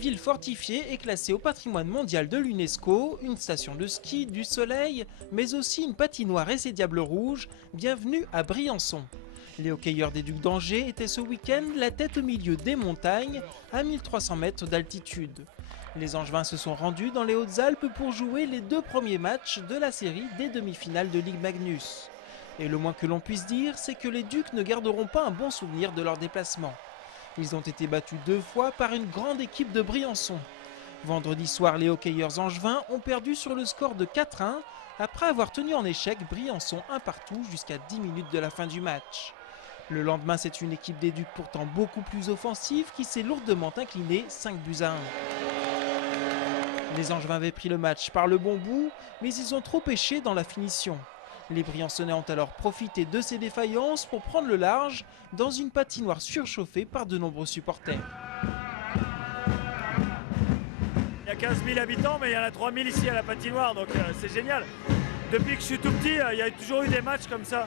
ville fortifiée est classée au patrimoine mondial de l'UNESCO, une station de ski, du soleil, mais aussi une patinoire et ses diables rouges. Bienvenue à Briançon. Les hockeyeurs des Ducs d'Angers étaient ce week-end la tête au milieu des montagnes, à 1300 mètres d'altitude. Les Angevins se sont rendus dans les Hautes-Alpes pour jouer les 2 premiers matchs de la série des demi-finales de Ligue Magnus. Et le moins que l'on puisse dire, c'est que les Ducs ne garderont pas un bon souvenir de leur déplacement. Ils ont été battus 2 fois par une grande équipe de Briançon. Vendredi soir, les hockeyeurs angevins ont perdu sur le score de 4-1 après avoir tenu en échec Briançon 1 partout jusqu'à 10 minutes de la fin du match. Le lendemain, c'est une équipe des Ducs pourtant beaucoup plus offensive qui s'est lourdement inclinée 5-1. Les Angevins avaient pris le match par le bon bout, mais ils ont trop pêché dans la finition. Les Briançonnais ont alors profité de ces défaillances pour prendre le large dans une patinoire surchauffée par de nombreux supporters. Il y a 15 000 habitants, mais il y en a 3 000 ici à la patinoire, donc c'est génial. Depuis que je suis tout petit, il y a toujours eu des matchs comme ça,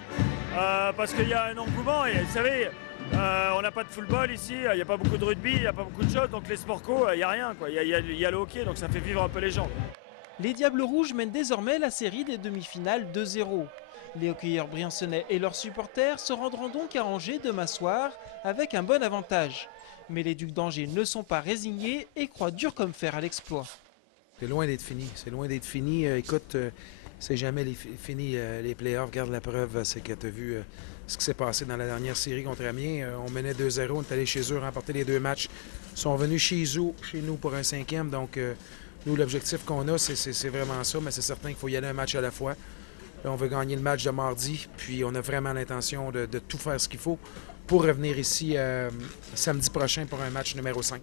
parce qu'il y a un engouement, et vous savez, on n'a pas de football ici, il n'y a pas beaucoup de rugby, il n'y a pas beaucoup de choses, donc les sports co, il n'y a rien, quoi. Il y a le hockey, donc ça fait vivre un peu les gens. Les Diables Rouges mènent désormais la série des demi-finales 2-0. Les hockeyeurs briançonnais et leurs supporters se rendront donc à Angers demain soir avec un bon avantage. Mais les Ducs d'Angers ne sont pas résignés et croient dur comme fer à l'exploit. C'est loin d'être fini, c'est loin d'être fini. Écoute, c'est jamais fini les playoffs. Regarde la preuve, c'est que tu as vu ce qui s'est passé dans la dernière série contre Amiens. On menait 2-0, on est allé chez eux remporter les 2 matchs. Ils sont venus chez nous pour un 5e, donc nous, l'objectif qu'on a, c'est vraiment ça, mais c'est certain qu'il faut y aller un match à la fois. Là, on veut gagner le match de mardi, puis on a vraiment l'intention de tout faire ce qu'il faut pour revenir ici samedi prochain pour un match numéro 5.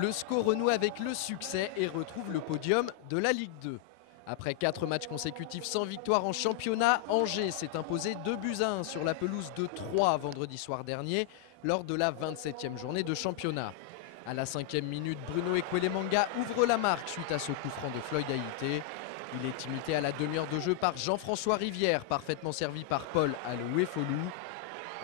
Le SCO renoue avec le succès et retrouve le podium de la Ligue 2. Après 4 matchs consécutifs sans victoire en championnat, Angers s'est imposé 2-1 sur la pelouse de Troyes vendredi soir dernier lors de la 27e journée de championnat. À la 5e minute, Bruno Ekwelemanga ouvre la marque suite à ce coup franc de Floyd Haïté. Il est imité à la demi-heure de jeu par Jean-François Rivière, parfaitement servi par Paul Aloué-Folou.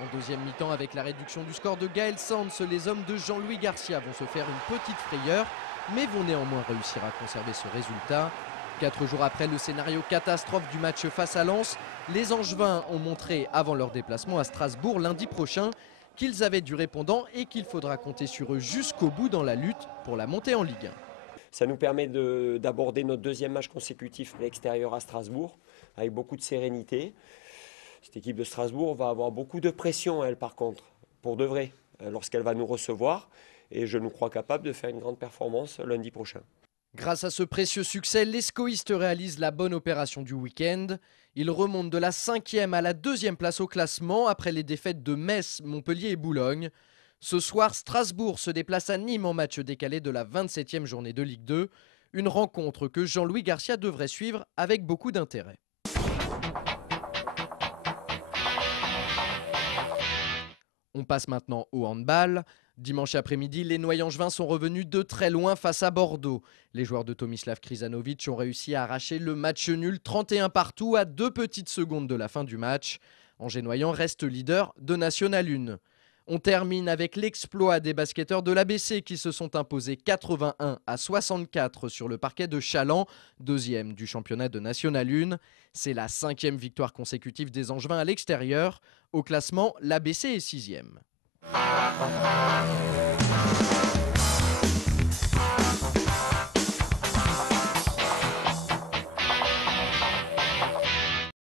En deuxième mi-temps, avec la réduction du score de Gaël Sands, les hommes de Jean-Louis Garcia vont se faire une petite frayeur, mais vont néanmoins réussir à conserver ce résultat. 4 jours après le scénario catastrophe du match face à Lens, les Angevins ont montré avant leur déplacement à Strasbourg lundi prochain qu'ils avaient du répondant et qu'il faudra compter sur eux jusqu'au bout dans la lutte pour la montée en Ligue 1. Ça nous permet d'aborder notre 2e match consécutif à l'extérieur à Strasbourg avec beaucoup de sérénité. Cette équipe de Strasbourg va avoir beaucoup de pression, elle, par contre, pour de vrai, lorsqu'elle va nous recevoir. Et je nous crois capable de faire une grande performance lundi prochain. Grâce à ce précieux succès, les scoïstes réalisent la bonne opération du week-end. Ils remontent de la 5e à la 2e place au classement après les défaites de Metz, Montpellier et Boulogne. Ce soir, Strasbourg se déplace à Nîmes en match décalé de la 27e journée de Ligue 2. Une rencontre que Jean-Louis Garcia devrait suivre avec beaucoup d'intérêt. On passe maintenant au handball. Dimanche après-midi, les Noyangevins sont revenus de très loin face à Bordeaux. Les joueurs de Tomislav Krizanovic ont réussi à arracher le match nul 31 partout à 2 petites secondes de la fin du match. Angers-Noyant reste leader de National 1. On termine avec l'exploit des basketteurs de l'ABC qui se sont imposés 81 à 64 sur le parquet de Chaland, 2e du championnat de National 1. C'est la 5e victoire consécutive des Angevins à l'extérieur. Au classement, l'ABC est 6e.